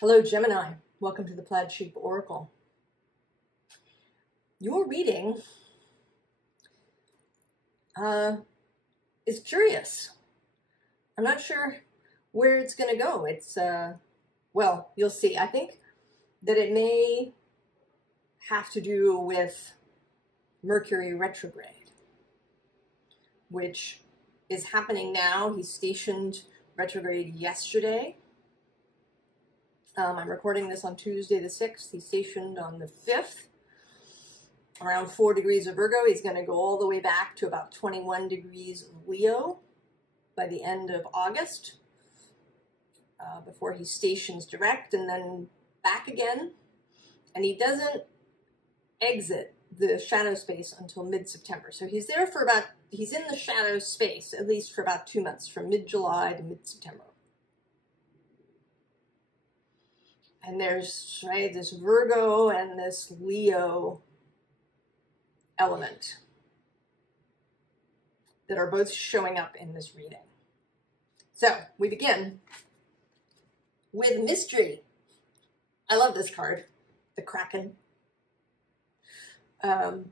Hello, Gemini. Welcome to the Plaid Sheep Oracle. Your reading is curious. I'm not sure where it's going to go. It's, well, you'll see. I think that it may have to do with Mercury retrograde, which is happening now. He stationed retrograde yesterday. I'm recording this on Tuesday the 6th. He's stationed on the 5th, around 4 degrees of Virgo. He's going to go all the way back to about 21 degrees of Leo by the end of August, before he stations direct and then back again. And he doesn't exit the shadow space until mid-September. So he's there for about, he's in the shadow space, at least for about 2 months, from mid-July to mid-September. And there's, right, this Virgo and this Leo element that are both showing up in this reading. So we begin with mystery. I love this card, the Kraken. And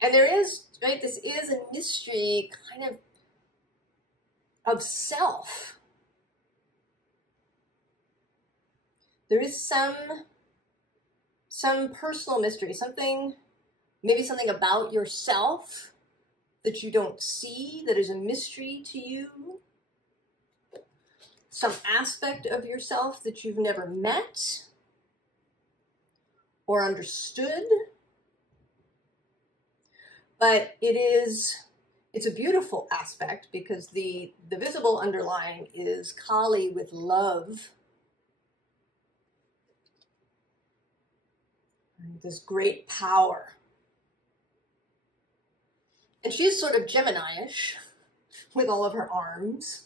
there is, right, this is a mystery kind of self. There is some personal mystery, something, maybe something about yourself that you don't see, that is a mystery to you. Some aspect of yourself that you've never met or understood. But it's a beautiful aspect because the visible underlying is Kali with love. This great power. And she's sort of Gemini-ish with all of her arms.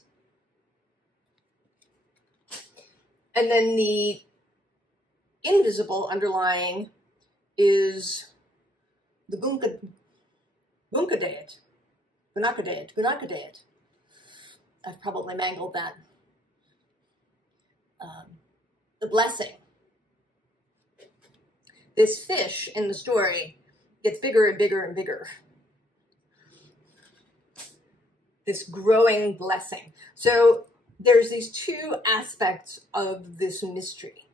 And then the invisible underlying is the Gunakadayat. I've probably mangled that. The blessing. This fish in the story gets bigger and bigger and bigger. This growing blessing. So there's these two aspects of this mystery.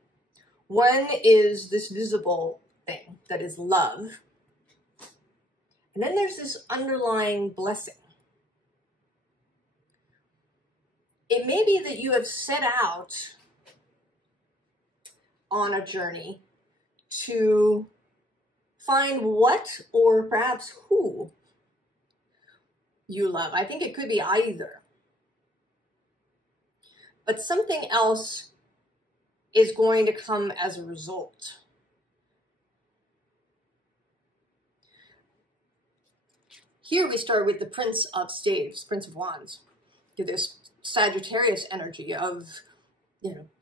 One is this visible thing that is love. And then there's this underlying blessing. It may be that you have set out on a journey to find what or perhaps who you love. I think it could be either. But something else is going to come as a result. Here we start with the Prince of Staves, Prince of Wands. This Sagittarius energy of,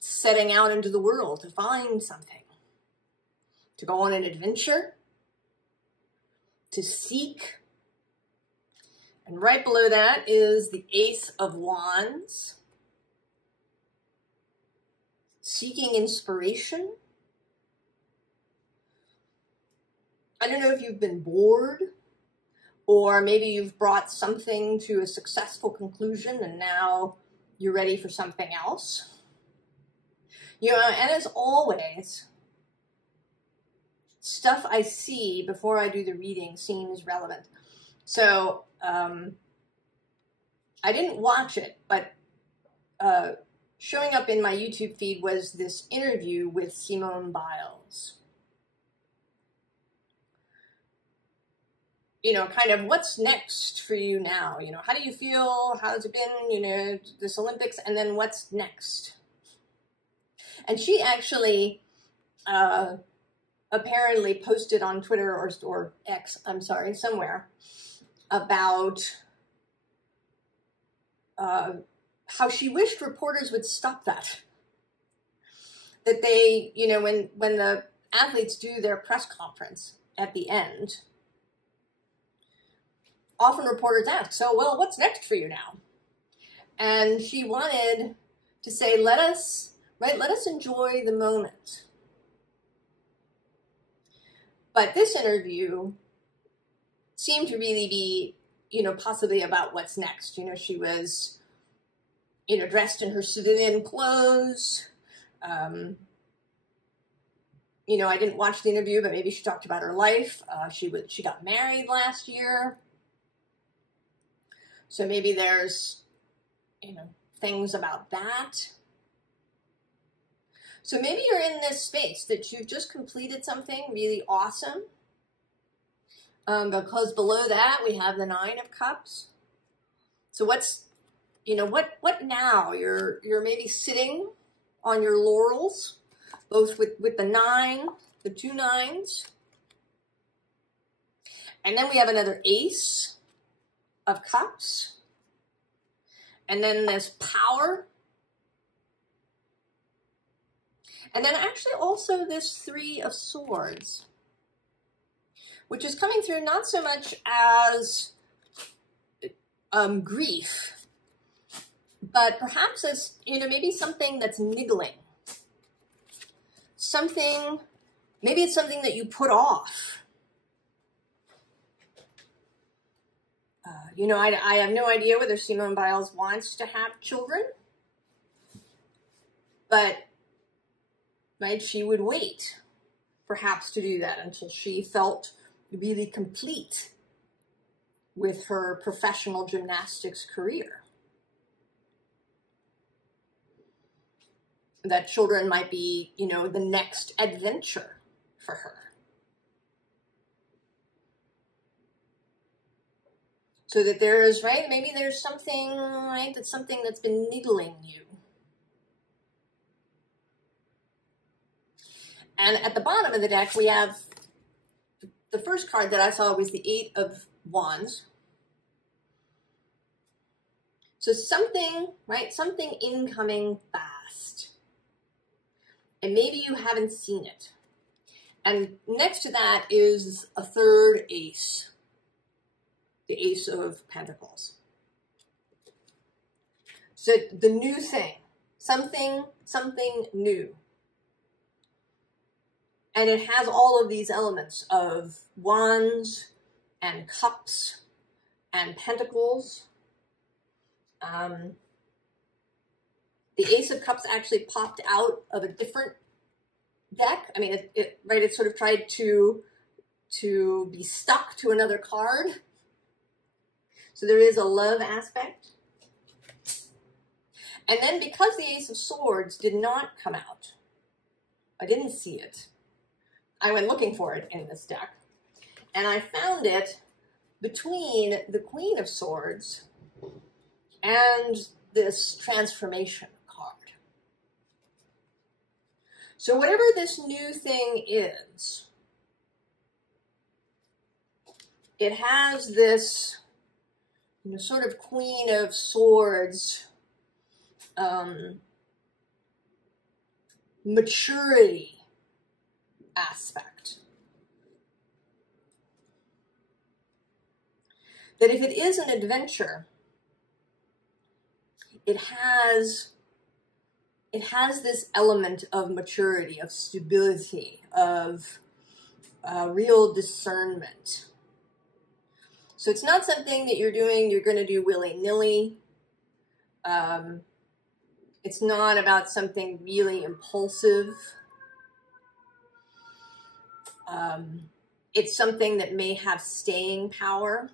setting out into the world to find something. To go on an adventure, to seek. And right below that is the Ace of Wands. Seeking inspiration. I don't know if you've been bored, or maybe you've brought something to a successful conclusion and now you're ready for something else. And as always, stuff I see before I do the reading seems relevant. So I didn't watch it, but showing up in my YouTube feed was this interview with Simone Biles. Kind of what's next for you now? How do you feel? How's it been? This Olympics, and then what's next? And she actually apparently posted on Twitter or X, I'm sorry, somewhere, about how she wished reporters would stop that. That they, when the athletes do their press conference at the end, often reporters ask, so, well, what's next for you now? And she wanted to say, let us right? Let us enjoy the moment. But this interview seemed to really be, you know, possibly about what's next. You know, she was, you know, dressed in her civilian clothes. You know, I didn't watch the interview, but maybe she talked about her life. She got married last year. So maybe there's, you know, things about that. So maybe you're in this space that you've just completed something really awesome. Because below that we have the Nine of Cups. So what's, you know, what now? You're maybe sitting on your laurels, both with the nine, the two nines. And then we have another Ace of Cups. And then there's power. And then actually also this Three of Swords, which is coming through not so much as grief, but perhaps as, you know, maybe something that's niggling. Something, maybe it's something that you put off. You know, I have no idea whether Simone Biles wants to have children, but right, she would wait perhaps to do that until she felt really complete with her professional gymnastics career. That children might be, you know, the next adventure for her. So that there's, right, maybe there's something, right, that's something that's been niggling you. And at the bottom of the deck, we have, the first card that I saw was the Eight of Wands. So something, right, something incoming fast. And maybe you haven't seen it. And next to that is a third ace, the Ace of Pentacles. So the new thing, something new. And it has all of these elements of wands and cups and pentacles. The Ace of Cups actually popped out of a different deck. I mean, it sort of tried to be stuck to another card. So there is a love aspect. And then because the Ace of Swords did not come out, I didn't see it. I went looking for it in this deck, and I found it between the Queen of Swords and this transformation card. So whatever this new thing is, it has this, you know, sort of Queen of Swords maturity aspect. That if it is an adventure, it has this element of maturity, of stability, of real discernment. So it's not something that you're going to do willy-nilly. It's not about something really impulsive. It's something that may have staying power.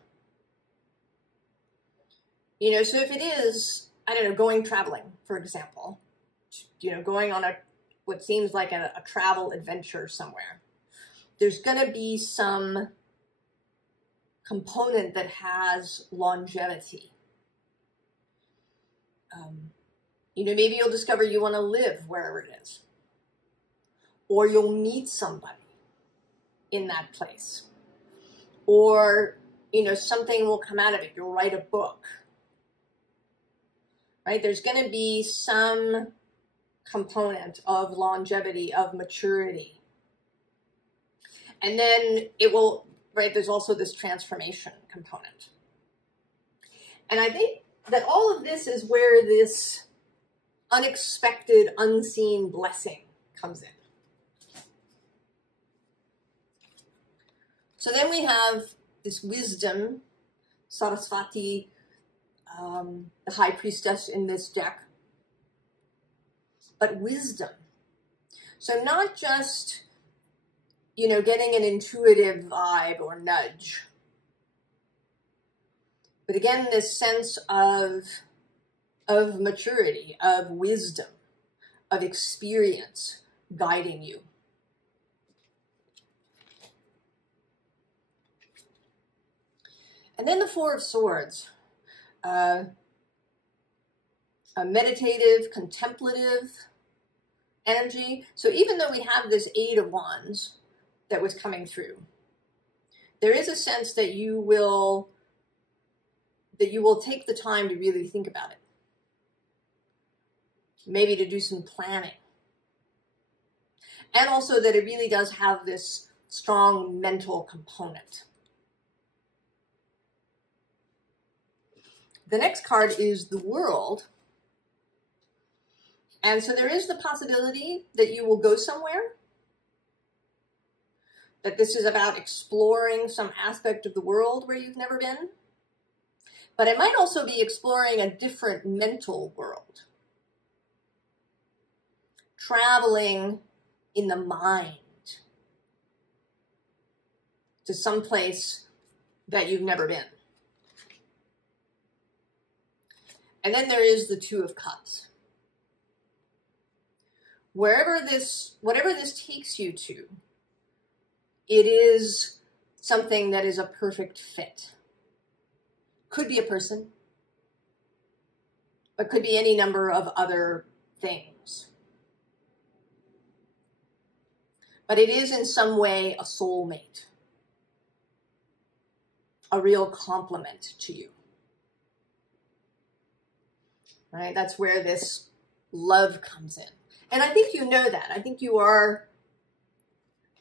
You know, so if it is, I don't know, going traveling, for example, you know, going on what seems like a travel adventure somewhere, there's going to be some component that has longevity. You know, maybe you'll discover you want to live wherever it is, or you'll meet somebody in that place, or, you know, something will come out of it. You'll write a book, right? There's going to be some component of longevity, of maturity. And then it will, right, there's also this transformation component. And I think that all of this is where this, unexpected, unseen blessing comes in. So then we have this wisdom, Saraswati, the high priestess in this deck, but wisdom. So not just, you know, getting an intuitive vibe or nudge, but again, this sense of maturity, of wisdom, of experience guiding you. And then the Four of Swords, a meditative, contemplative energy. So even though we have this Eight of Wands that was coming through, there is a sense that you will take the time to really think about it. Maybe to do some planning. And also that it really does have this strong mental component. The next card is the World. And so there is the possibility that you will go somewhere, that this is about exploring some aspect of the world where you've never been. But it might also be exploring a different mental world. Traveling in the mind to some place that you've never been. And then there is the Two of Cups. Whatever this takes you to, it is something that is a perfect fit. Could be a person, but could be any number of other things. But it is in some way a soulmate, a real complement to you. Right? That's where this love comes in. And I think you know that. I think you are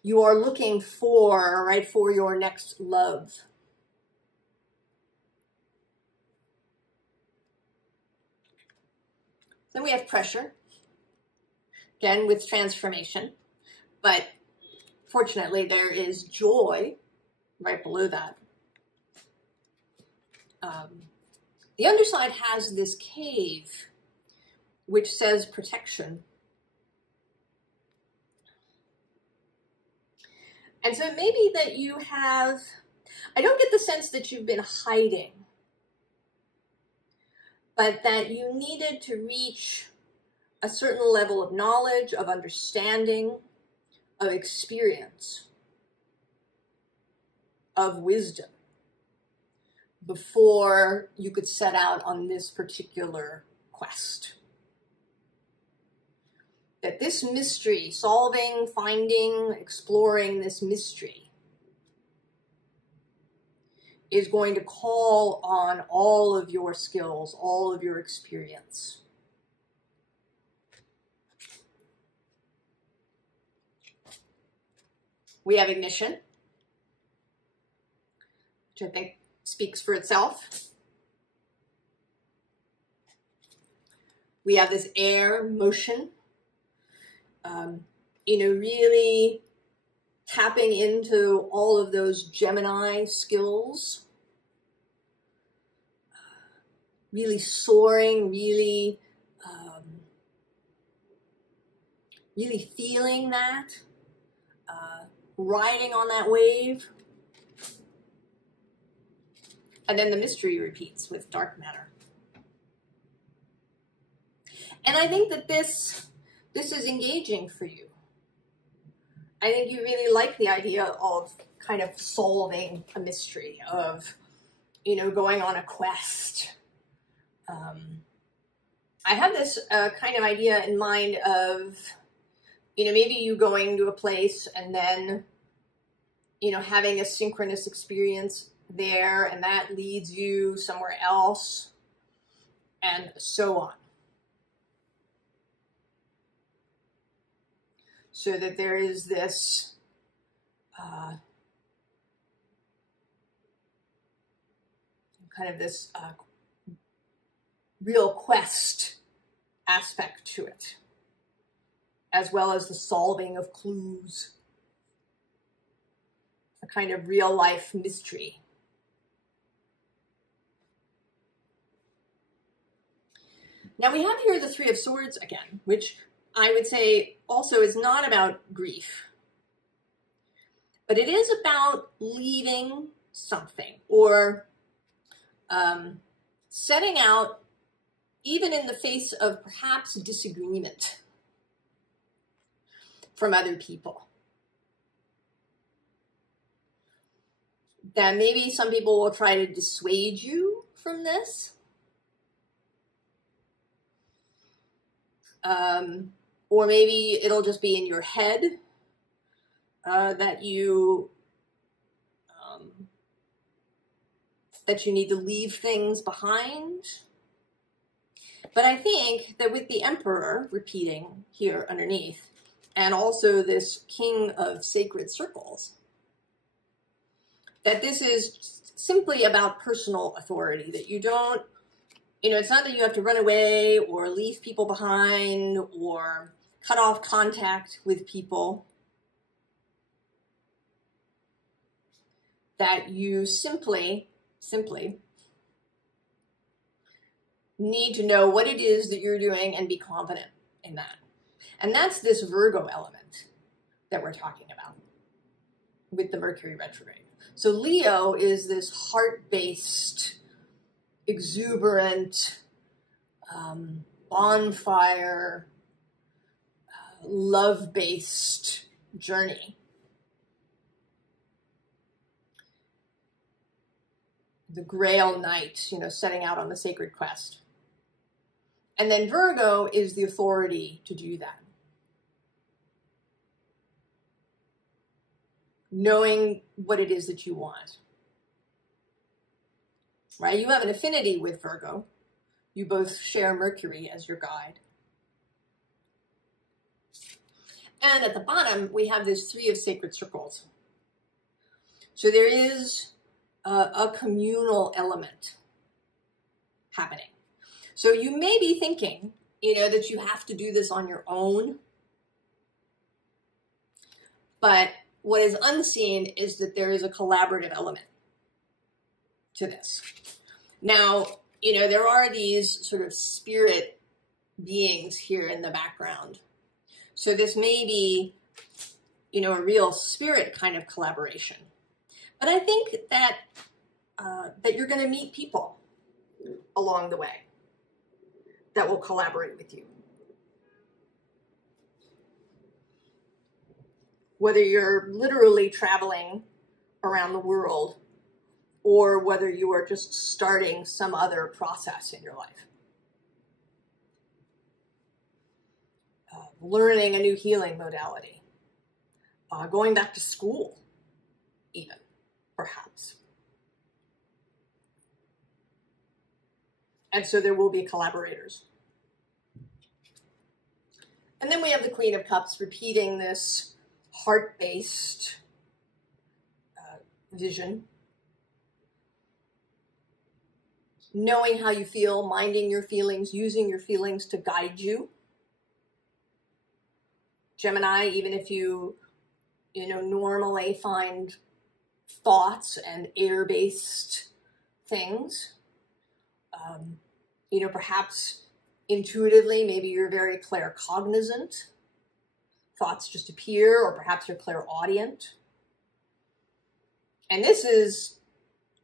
looking for, right, for your next love. Then we have pressure, again with transformation, but fortunately there is joy right below that. The underside has this cave, which says protection. And so maybe that you have, I don't get the sense that you've been hiding, but that you needed to reach a certain level of knowledge, of understanding, of experience, of wisdom, before you could set out on this particular quest. That this mystery, solving, finding, exploring this mystery, is going to call on all of your skills, all of your experience. We have ignition, which I think speaks for itself. We have this air, motion, really tapping into all of those Gemini skills, really soaring, really feeling that, riding on that wave. And then the mystery repeats with dark matter. And I think that this is engaging for you. I think you really like the idea of kind of solving a mystery, of, going on a quest. I have this kind of idea in mind of, maybe you going to a place and then, having a synchronous experience there, and that leads you somewhere else, and so on. So that there is this kind of this real quest aspect to it, as well as the solving of clues, a kind of real life mystery. Now we have here the Three of Swords again, which I would say also is not about grief, but it is about leaving something, or setting out even in the face of perhaps disagreement from other people. That maybe some people will try to dissuade you from this. Or maybe it'll just be in your head that you need to leave things behind. But I think that with the Emperor repeating here underneath, and also this King of Sacred Circles, that this is simply about personal authority, that you don't, it's not that you have to run away or leave people behind or cut off contact with people, that you simply need to know what it is that you're doing and be confident in that. And that's this Virgo element that we're talking about with the Mercury retrograde. So Leo is this heart-based, exuberant, bonfire, love-based journey. The Grail Knight, setting out on the sacred quest. And then Virgo is the authority to do that. Knowing what it is that you want. Right? You have an affinity with Virgo. You both share Mercury as your guide. And at the bottom, we have this Three of Sacred Circles. So there is a communal element happening. So you may be thinking, that you have to do this on your own. But what is unseen is that there is a collaborative element to this. Now, there are these sort of spirit beings here in the background. So this may be, a real spirit kind of collaboration. But I think that, that you're going to meet people along the way that will collaborate with you. Whether you're literally traveling around the world or whether you are just starting some other process in your life. Learning a new healing modality. Going back to school, even, perhaps. And so there will be collaborators. And then we have the Queen of Cups repeating this heart-based vision. Knowing how you feel, minding your feelings, using your feelings to guide you. Gemini, even if you, normally find thoughts and air-based things, perhaps intuitively, maybe you're very claircognizant. Thoughts just appear, or perhaps you're clairaudient. And this is,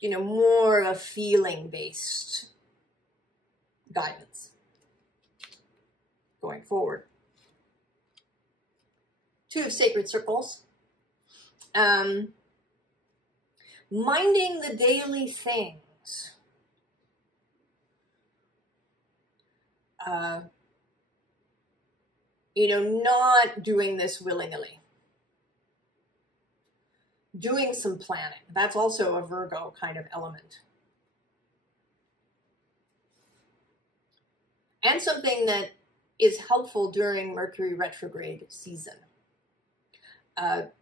more of a feeling-based guidance going forward. Two of Sacred Circles. Minding the daily things. Not doing this willy-nilly. Doing some planning. That's also a Virgo kind of element. And something that is helpful during Mercury retrograde season.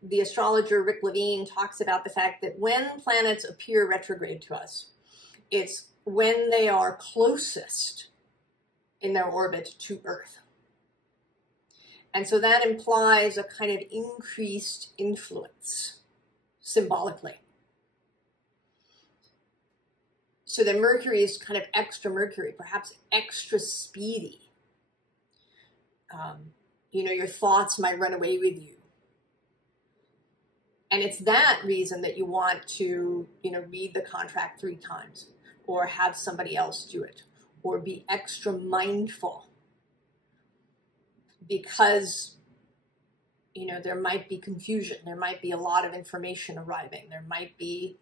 The astrologer Rick Levine talks about the fact that when planets appear retrograde to us, it's when they are closest in their orbit to Earth. And so that implies a kind of increased influence symbolically. So that Mercury is kind of extra Mercury, perhaps extra speedy. You know, your thoughts might run away with you. And it's that reason that you want to, you know, read the contract 3 times, or have somebody else do it, or be extra mindful. Because, you know, there might be confusion. There might be a lot of information arriving. There might be,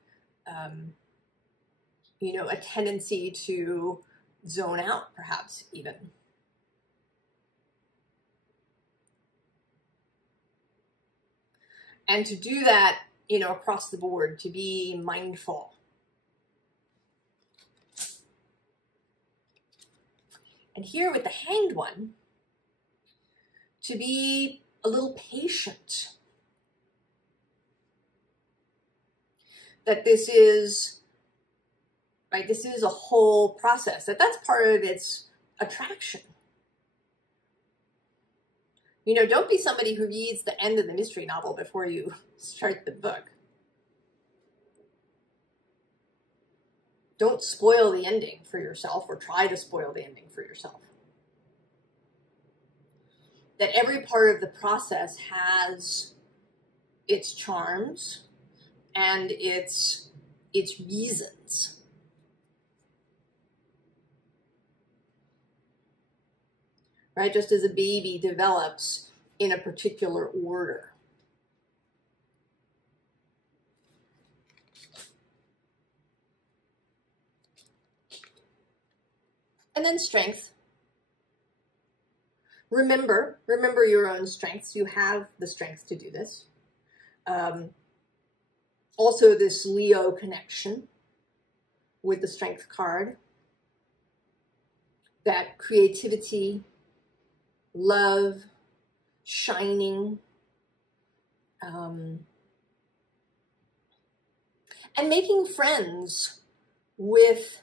you know, a tendency to zone out, perhaps even. And to do that, you know, across the board, to be mindful. And here with the Hanged One, to be a little patient. That this is, right, this is a whole process. That's part of its attraction. You know, don't be somebody who reads the end of the mystery novel before you start the book. Don't spoil the ending for yourself, or try to spoil the ending for yourself. That every part of the process has its charms and its reasons. Right? Just as a baby develops in a particular order. And then strength. Remember your own strengths. You have the strength to do this. Also this Leo connection with the strength card. That creativity, love, shining, and making friends with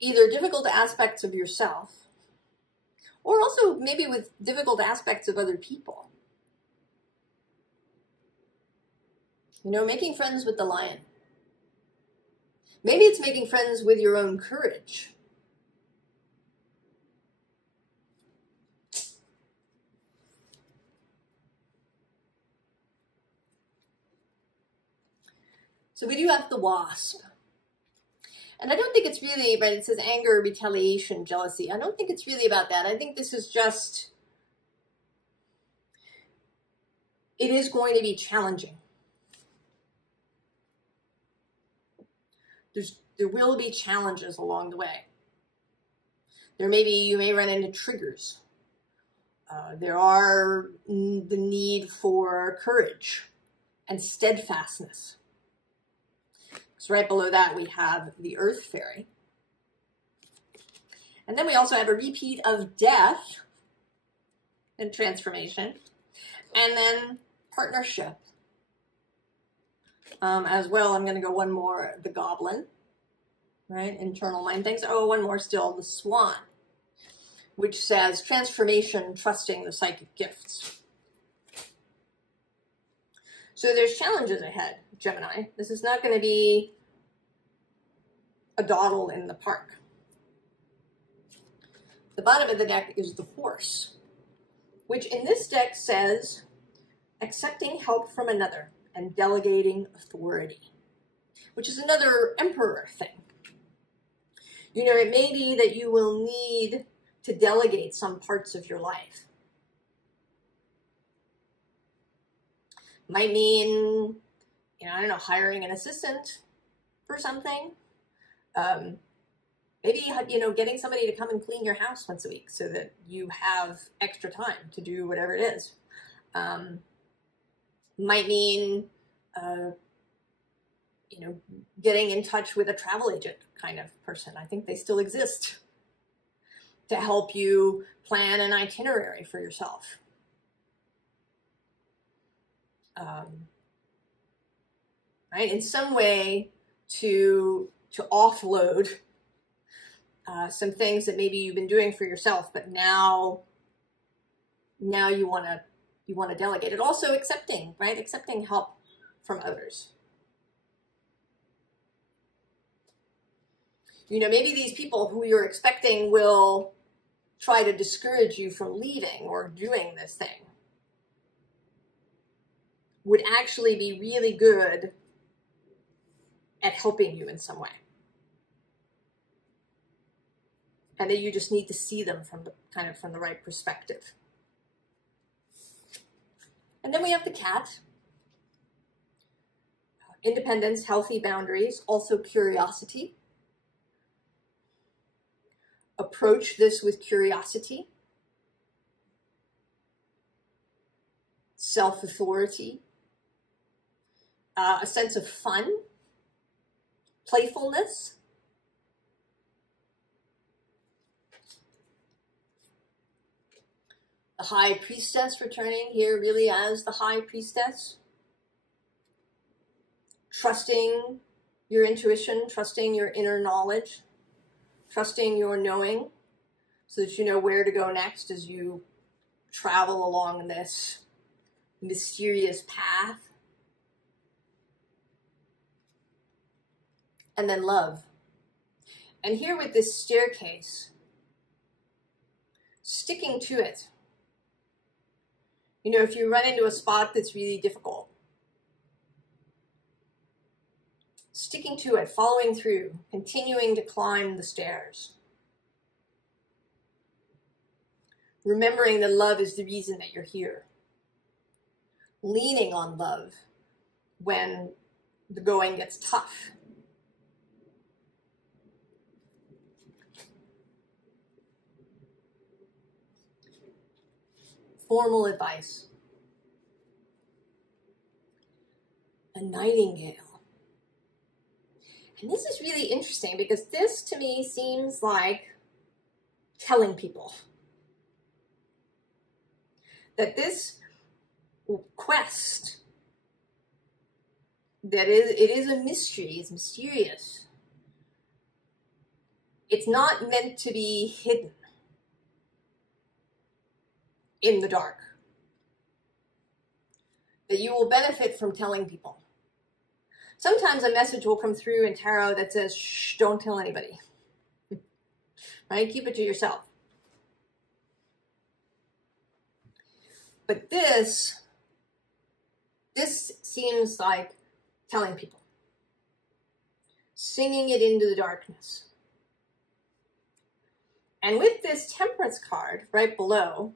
either difficult aspects of yourself, or also maybe with difficult aspects of other people. You know, making friends with the lion. Maybe it's making friends with your own courage. So we do have the Wasp. And I don't think it's really, right, it says anger, retaliation, jealousy. I don't think it's really about that. I think this is just, it is going to be challenging. There will be challenges along the way. You may run into triggers. There are the need for courage and steadfastness. So right below that, we have the Earth Fairy. And then we also have a repeat of death and transformation. And then partnership. As well, I'm going to go one more, the Goblin. Right? Internal mind things. Oh, one more still, the Swan. Which says transformation, trusting the psychic gifts. So there's challenges ahead, Gemini. This is not going to be a dawdle in the park. The bottom of the deck is the Horse, which in this deck says accepting help from another and delegating authority, which is another Emperor thing. You know, it may be that you will need to delegate some parts of your life. Might mean, you know, I don't know, hiring an assistant for something. Maybe, you know, getting somebody to come and clean your house once a week so that you have extra time to do whatever it is. Might mean, you know, getting in touch with a travel agent kind of person. I think they still exist to help you plan an itinerary for yourself. Right? In some way to offload some things that maybe you've been doing for yourself, but now you want to delegate it. Also accepting, right? Accepting help from others. You know, maybe these people who you're expecting will try to discourage you from leaving or doing this thing would actually be really good at helping you in some way. And that you just need to see them from the right perspective. And then we have the cat. Independence, healthy boundaries, also curiosity. Approach this with curiosity. Self-authority. A sense of fun. Playfulness. The High Priestess returning here really as the High Priestess. Trusting your intuition, trusting your inner knowledge, trusting your knowing so that you know where to go next as you travel along this mysterious path. And then love. And here with this staircase, sticking to it. You know, if you run into a spot that's really difficult, sticking to it, following through, continuing to climb the stairs. Remembering that love is the reason that you're here. Leaning on love when the going gets tough. Formal advice. A nightingale. And this is really interesting because this to me seems like telling people that this quest, that it is a mystery, it's mysterious. It's not meant to be hidden in the dark. That you will benefit from telling people. Sometimes a message will come through in tarot that says, shh, don't tell anybody. Right? Keep it to yourself. But this seems like telling people. Singing it into the darkness. And with this Temperance card right below,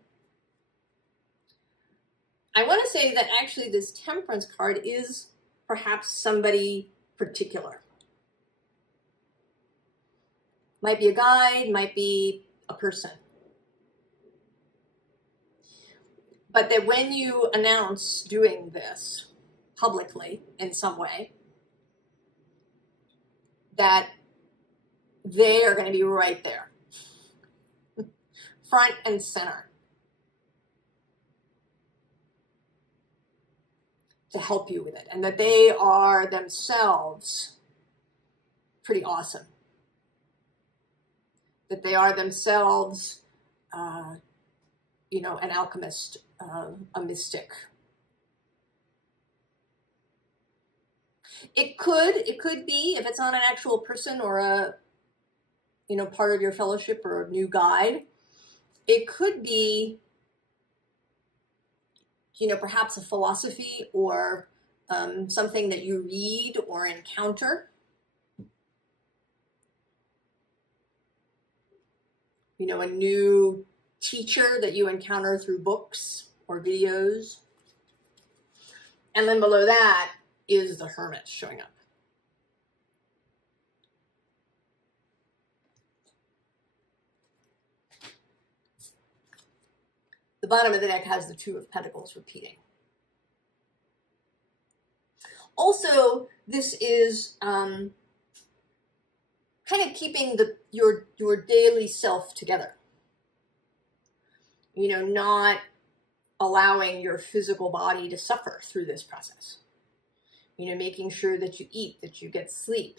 I want to say that actually this Temperance card is perhaps somebody particular. Might be a guide, might be a person. But that when you announce doing this publicly in some way, that they are going to be right there. Front and center. To help you with it, and that they are themselves pretty awesome. That they are themselves, you know, an alchemist, a mystic. It could be, if it's not an actual person or a, you know, part of your fellowship or a new guide, it could be, you know, perhaps a philosophy or something that you read or encounter. You know, a new teacher that you encounter through books or videos. And then below that is the Hermit showing up. The bottom of the deck has the Two of Pentacles repeating. Also, this is kind of keeping your daily self together. You know, not allowing your physical body to suffer through this process. You know, making sure that you eat, that you get sleep,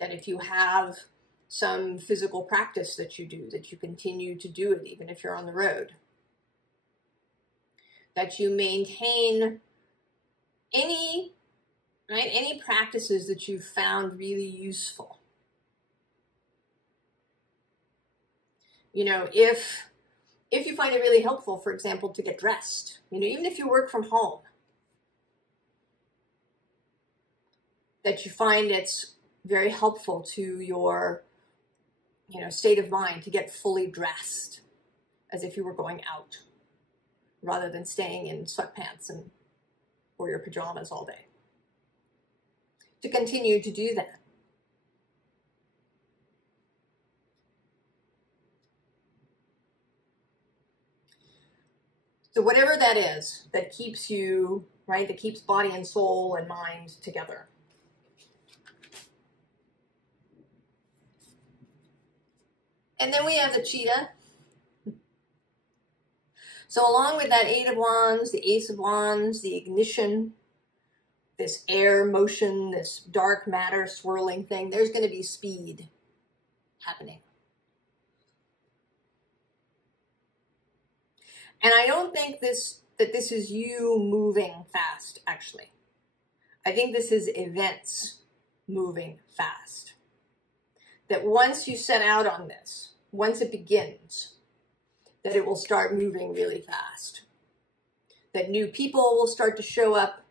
that if you have some physical practice that you do, that you continue to do it even if you're on the road. That you maintain any practices that you've found really useful. You know, if you find it really helpful, for example, to get dressed, you know, even if you work from home, that you find it's very helpful to your, you know, state of mind to get fully dressed as if you were going out rather than staying in sweatpants or your pajamas all day. To continue to do that. So whatever that is that keeps you, right, that keeps body and soul and mind together. And then we have the cheetah. So along with that 8 of Wands, the Ace of Wands, the ignition, this air motion, this dark matter swirling thing, there's going to be speed happening. And I don't think that this is you moving fast, actually. I think this is events moving fast. That once you set out on this, once it begins, that it will start moving really fast. That new people will start to show up.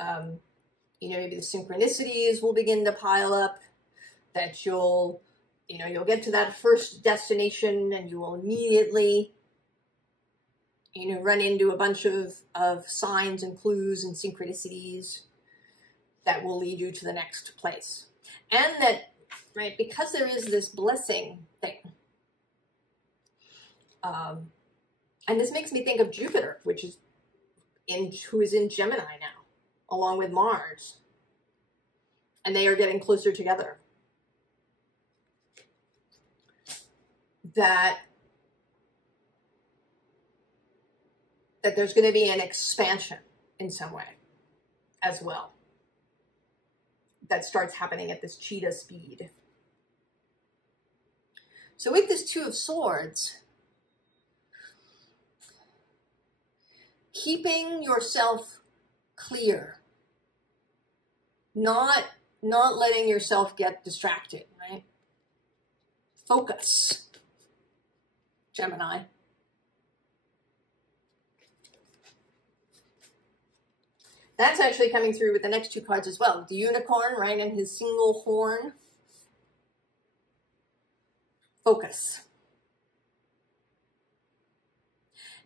You know, maybe the synchronicities will begin to pile up. That you'll get to that first destination and you will immediately, you know, run into a bunch of signs and clues and synchronicities that will lead you to the next place. And that, right, because there is this blessing thing, and this makes me think of Jupiter, who is in Gemini now, along with Mars. And they are getting closer together. That there's going to be an expansion in some way as well. That starts happening at this cheetah speed. So with this 2 of Swords, keeping yourself clear, not letting yourself get distracted, right? Focus, Gemini. That's actually coming through with the next 2 cards as well. The unicorn, right, and his single horn. Focus.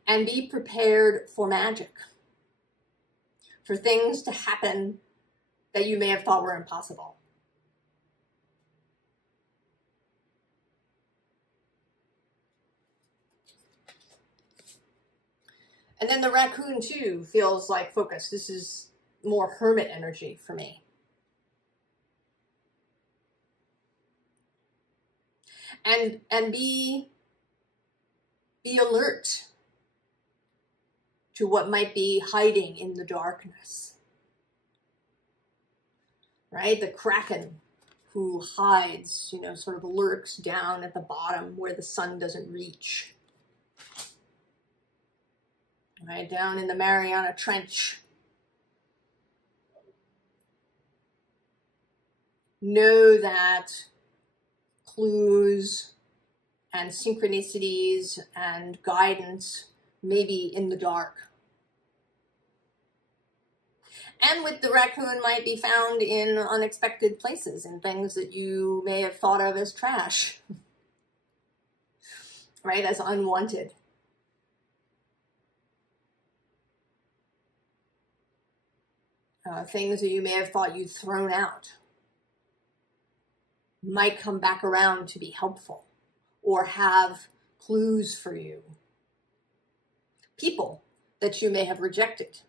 And be prepared for magic. For things to happen that you may have thought were impossible. And then the raccoon too feels like focus. This is more hermit energy for me. And be alert to what might be hiding in the darkness. Right? The kraken who hides, you know, sort of lurks down at the bottom where the sun doesn't reach. Right, down in the Mariana Trench. Know that clues and synchronicities and guidance may be in the dark. And with the raccoon might be found in unexpected places and things that you may have thought of as trash. Right, as unwanted. Things that you may have thought you'd thrown out might come back around to be helpful or have clues for you. People that you may have rejected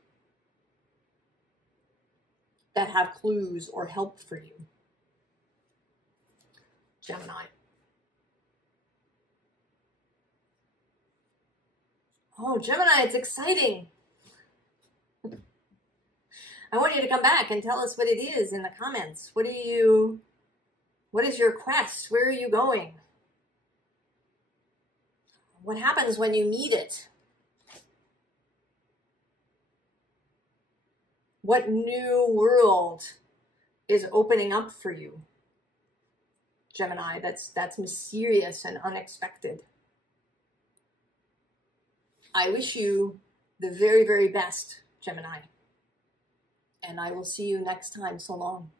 that have clues or help for you. Gemini. Oh, Gemini, it's exciting. I want you to come back and tell us what it is in the comments. What are you What is your quest? Where are you going? What happens when you need it? What new world is opening up for you, Gemini, that's mysterious and unexpected? I wish you the very, very best, Gemini. And I will see you next time. So long.